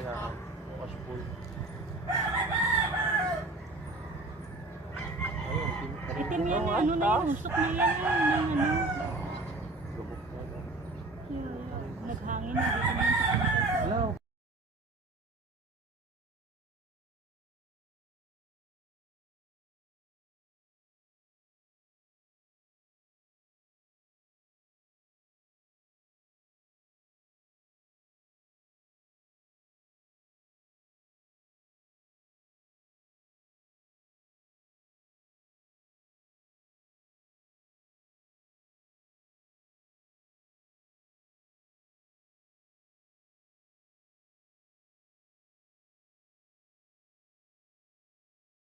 kailangan. Wash full. Ayun, Itim yan, ano na yun, usok na yan, yung ano. Gabok na. Naghangin na dito.